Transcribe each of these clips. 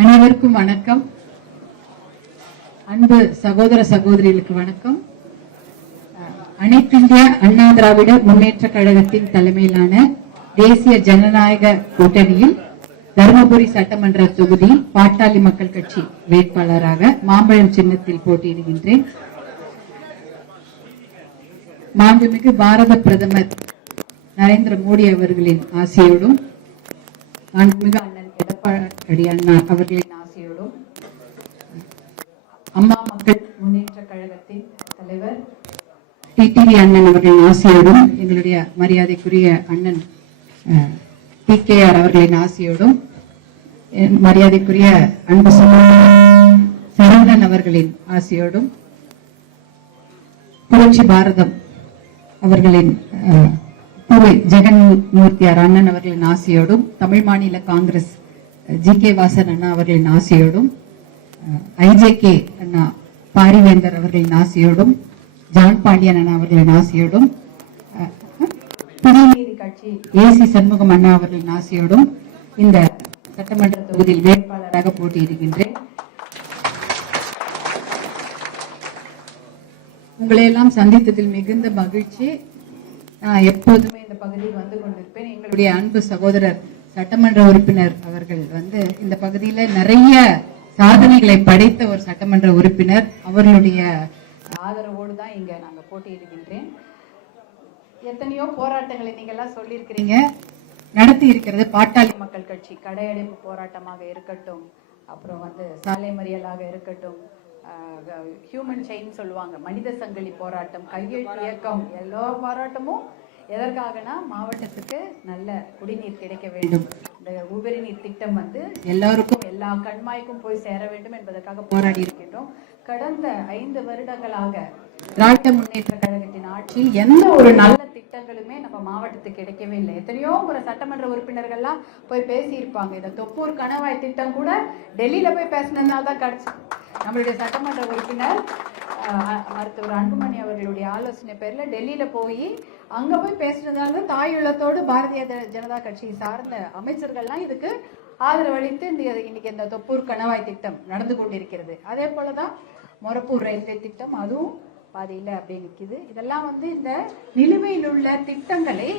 அனைவருக்கும் வணக்கம். அன்பு சகோதர சகோதரிகளுக்கு வணக்கம். அனைத்திந்திய அண்ணா திராவிட முன்னேற்ற கழகத்தின் தலைமையிலான தேசிய ஜனநாயக கூட்டணியில் தருமபுரி சட்டமன்ற தொகுதி பாட்டாளி மக்கள் கட்சி வேட்பாளராக மாம்பழம் சின்னத்தில் போட்டியிடுகின்றேன். மாண்புமிகு பாரத பிரதமர் நரேந்திர மோடி அவர்களின் ஆசையோடும் மாண்புமிகு அண்ணன் எடப்பாடி அண்ணா அவர்களின் ஆசையோடும் அம்மா மக்கள் முன்னேற்ற கழகத்தின் தலைவர் டிடிவி அண்ணன் அவர்களின் ஆசையோடும் எங்களுடைய மரியாதைக்குரிய அண்ணன் PKR அவர்களின் ஆசையோடும் மரியாதைக்குரிய அன்பு சரவணன் அவர்களின் ஆசையோடும் புரட்சி பாரதம் அவர்களின் ஜெகன்மூர்த்தியார் அண்ணன் அவர்களின் ஆசையோடும் தமிழ் மாநில காங்கிரஸ் GK வாசன் அண்ணா அவர்களின் ஆசையோடும் IJK அண்ணா பாரிவேந்தர் அவர்களின் ஆசையோடும் ஜான் பாண்டியன் அண்ணா அவர்களின் ஆசையோடும் புதிய நீதி கட்சி AC சண்முகம் அண்ணா அவர்களின் ஆசையோடும் இந்த சட்டமன்ற தொகுதியில் வேட்பாளராக போட்டியிடுகின்றேன். உங்களை எல்லாம் சந்தித்ததில் மிகுந்த மகிழ்ச்சி. நான் எப்போதுமே இந்த பகுதியில் வந்து கொண்டிருப்பேன். எங்களுடைய அன்பு சகோதரர் சட்டமன்ற உறுப்பினர் அவர்கள் இந்த பகுதியில நிறைய சாதனைகளை படைத்த ஒரு சட்டமன்ற உறுப்பினர். அவர்களுடைய ஆதரவோடு தான் இங்க நாங்க போட்டியிடுகின்றேன். எத்தனையோ போராட்டங்களை நீங்க எல்லாம் சொல்லியிருக்கிறீங்க, நடத்தி இருக்கிறது. பாட்டாளி மக்கள் கட்சி கடையடைப்பு போராட்டமாக இருக்கட்டும், அப்புறம் சாலை மறியலாக இருக்கட்டும், ஹியூமன் செயின் சொல்லுவாங்க, மனித சங்கிலி போராட்டம், கையெழுத்து இயக்கம், எல்லா போராட்டமும் எதற்காகனா மாவட்டத்துக்கு நல்ல குடிநீர் கிடைக்க வேண்டும், இந்த உபரி நீர் திட்டம் எல்லாருக்கும் எல்லா கண்மாய்க்கும் போய் சேர வேண்டும் என்பதற்காக போராடி இருக்கின்றோம். கடந்த 5 வருடங்களாக திராவிட முன்னேற்ற கழகத்தின் ஆட்சியில் எந்த ஒரு நல்ல திட்டங்களுமே நம்ம மாவட்டத்துக்கு கிடைக்கவே இல்லை. எத்தனையோ ஒரு சட்டமன்ற உறுப்பினர்கள்லாம் போய் பேசியிருப்பாங்க. இந்த தொப்பூர் கணவாய் திட்டம் கூட டெல்லியில போய் பேசினதுனால தான் கிடைச்சு. நம்மளுடைய சட்டமன்ற உறுப்பினர் மருத்துவர் அன்புமணி அவர்களுடைய ஆலோசனை பேர்ல டெல்லியில போய் அங்க போய் பேசுறதுனால தாயுள்ளத்தோடு பாரதிய ஜனதா கட்சியை சார்ந்த அமைச்சர்கள்லாம் இதுக்கு ஆதரவளித்து இன்னைக்கு இந்த தொப்பூர் கணவாய் திட்டம் நடந்து கொண்டிருக்கிறது. அதே போலதான் மொரப்பூர் ரயில்வே திட்டம், அதுவும் பாதியில அப்படி நிக்குது. இதெல்லாம் இந்த நிலுவையில் உள்ள திட்டங்களை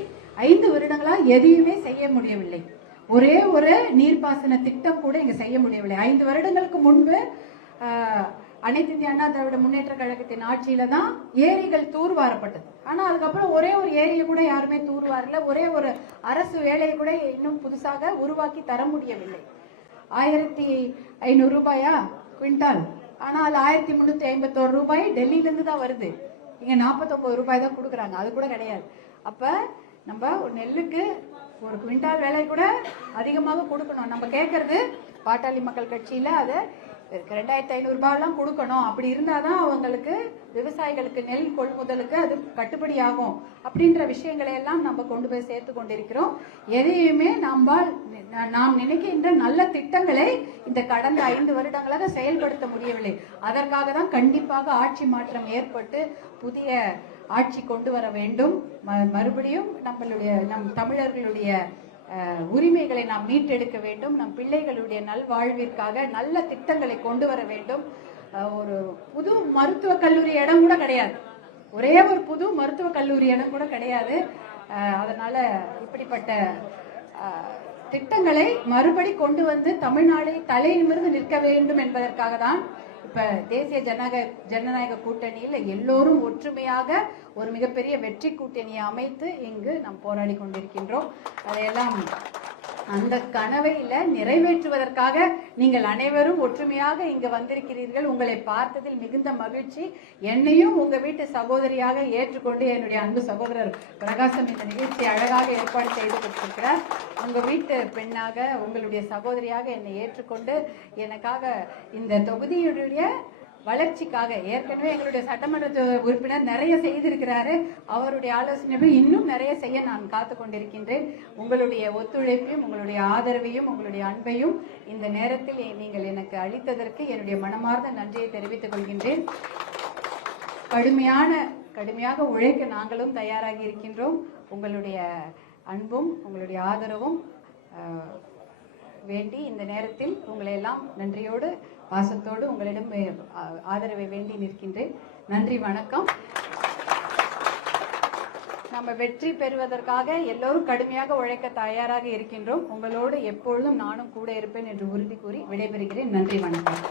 5 வருடங்களா எதையுமே செய்ய முடியவில்லை. ஒரே ஒரு நீர்ப்பாசன திட்டம் கூட இங்க செய்ய முடியவில்லை. 5 வருடங்களுக்கு முன்பு அனைத்து இந்திய அண்ணா திராவிட முன்னேற்ற கழகத்தின் ஆட்சியில தான் ஏரிகள் தூர்வாரப்பட்டது. ஆனா அதுக்கப்புறம் ஒரே ஒரு ஏரியை கூட யாருமே தூர்வாரல. ஒரே ஒரு அரசு வேலையை கூட இன்னும் புதுசாக உருவாக்கி தர முடியவில்லை. 1500 ரூபாயா குவிண்டால், ஆனால் 1351 ரூபாய் டெல்லியில இருந்து தான் வருது. இங்க 49 ரூபாய் தான் கொடுக்குறாங்க, அது கூட கிடையாது. அப்ப நம்ம நெல்லுக்கு ஒரு குவிண்டால் விலை கூட அதிகமாக கொடுக்கணும். நம்ம கேட்கறது பாட்டாளி மக்கள் கட்சியில அதை 2500 ரூபாயெல்லாம் கொடுக்கணும். அப்படி இருந்தாதான் அவங்களுக்கு விவசாயிகளுக்கு நெல் கொள்முதலுக்கு அது கட்டுப்படி ஆகும். அப்படின்ற விஷயங்களை எல்லாம் நம்ம கொண்டு போய் சேர்த்து கொண்டிருக்கிறோம். எதையுமே நாம் நினைக்கின்ற நல்ல திட்டங்களை இந்த கடந்த 5 வருடங்களாக செயல்படுத்த முடியவில்லை. அதற்காக தான் கண்டிப்பாக ஆட்சி மாற்றம் ஏற்பட்டு புதிய ஆட்சி கொண்டு வர வேண்டும். மறுபடியும் நம் தமிழர்களுடைய உரிமைகளை நாம் மீட்டெடுக்க வேண்டும். நம் பிள்ளைகளுடைய நல்வாழ்விற்காக நல்ல திட்டங்களை கொண்டு வர வேண்டும். ஒரு புது மருத்துவக் கல்லூரி இடம் கூட கிடையாது. ஒரே ஒரு புது மருத்துவக் கல்லூரி இடம் கூட கிடையாது. அதனால இப்படிப்பட்ட திட்டங்களை மறுபடி கொண்டு தமிழ்நாடை தலை நிமிர்ந்து நிற்க வேண்டும் என்பதற்காக தான் இப்ப தேசிய ஜனநாயக கூட்டணியில் எல்லோரும் ஒற்றுமையாக ஒரு மிகப்பெரிய வெற்றி கூட்டணியை அமைத்து இங்கு நாம் போராடி கொண்டிருக்கின்றோம். அதையெல்லாம் அந்த கனவையில நிறைவேற்றுவதற்காக நீங்கள் அனைவரும் ஒற்றுமையாக இங்கு வந்திருக்கிறீர்கள். உங்களை பார்த்ததில் மிகுந்த மகிழ்ச்சி. என்னையும் உங்க வீட்டு சகோதரியாக ஏற்றுக்கொண்டு என்னுடைய அன்பு சகோதரர் பிரகாசம் இந்த நிகழ்ச்சி அழகாக ஏற்பாடு செய்து கொடுத்திருக்கிறார். உங்க வீட்டு பெண்ணாக, உங்களுடைய சகோதரியாக என்னை ஏற்றுக்கொண்டு எனக்காக இந்த தொகுதியுடைய வளர்ச்சிக்காக ஏற்கனவே எங்களுடைய சட்டமன்ற உறுப்பினர் நிறைய செய்திருக்கிறாரு. அவருடைய ஆலோசனை இன்னும் நிறைய செய்ய நான் காத்து கொண்டிருக்கின்றேன். உங்களுடைய ஒத்துழைப்பையும், உங்களுடைய ஆதரவையும், உங்களுடைய அன்பையும் இந்த நேரத்தில் நீங்கள் எனக்கு அளித்ததற்கு என்னுடைய மனமார்ந்த நன்றியை தெரிவித்துக் கொள்கின்றேன். கடுமையாக உழைக்க நாங்களும் தயாராகி இருக்கின்றோம். உங்களுடைய அன்பும் உங்களுடைய ஆதரவும் வேண்டி இந்த நேரத்தில் உங்களை எல்லாம் நன்றியோடு பாசத்தோடு உங்களிடம் ஆதரவை வேண்டி நிற்கின்றேன். நன்றி, வணக்கம். நம்ம வெற்றி பெறுவதற்காக எல்லோரும் கடுமையாக உழைக்க தயாராக இருக்கின்றோம். உங்களோடு எப்பொழுதும் நானும் கூட இருப்பேன் என்று உறுதி கூறி விடைபெறுகிறேன். நன்றி, வணக்கம்.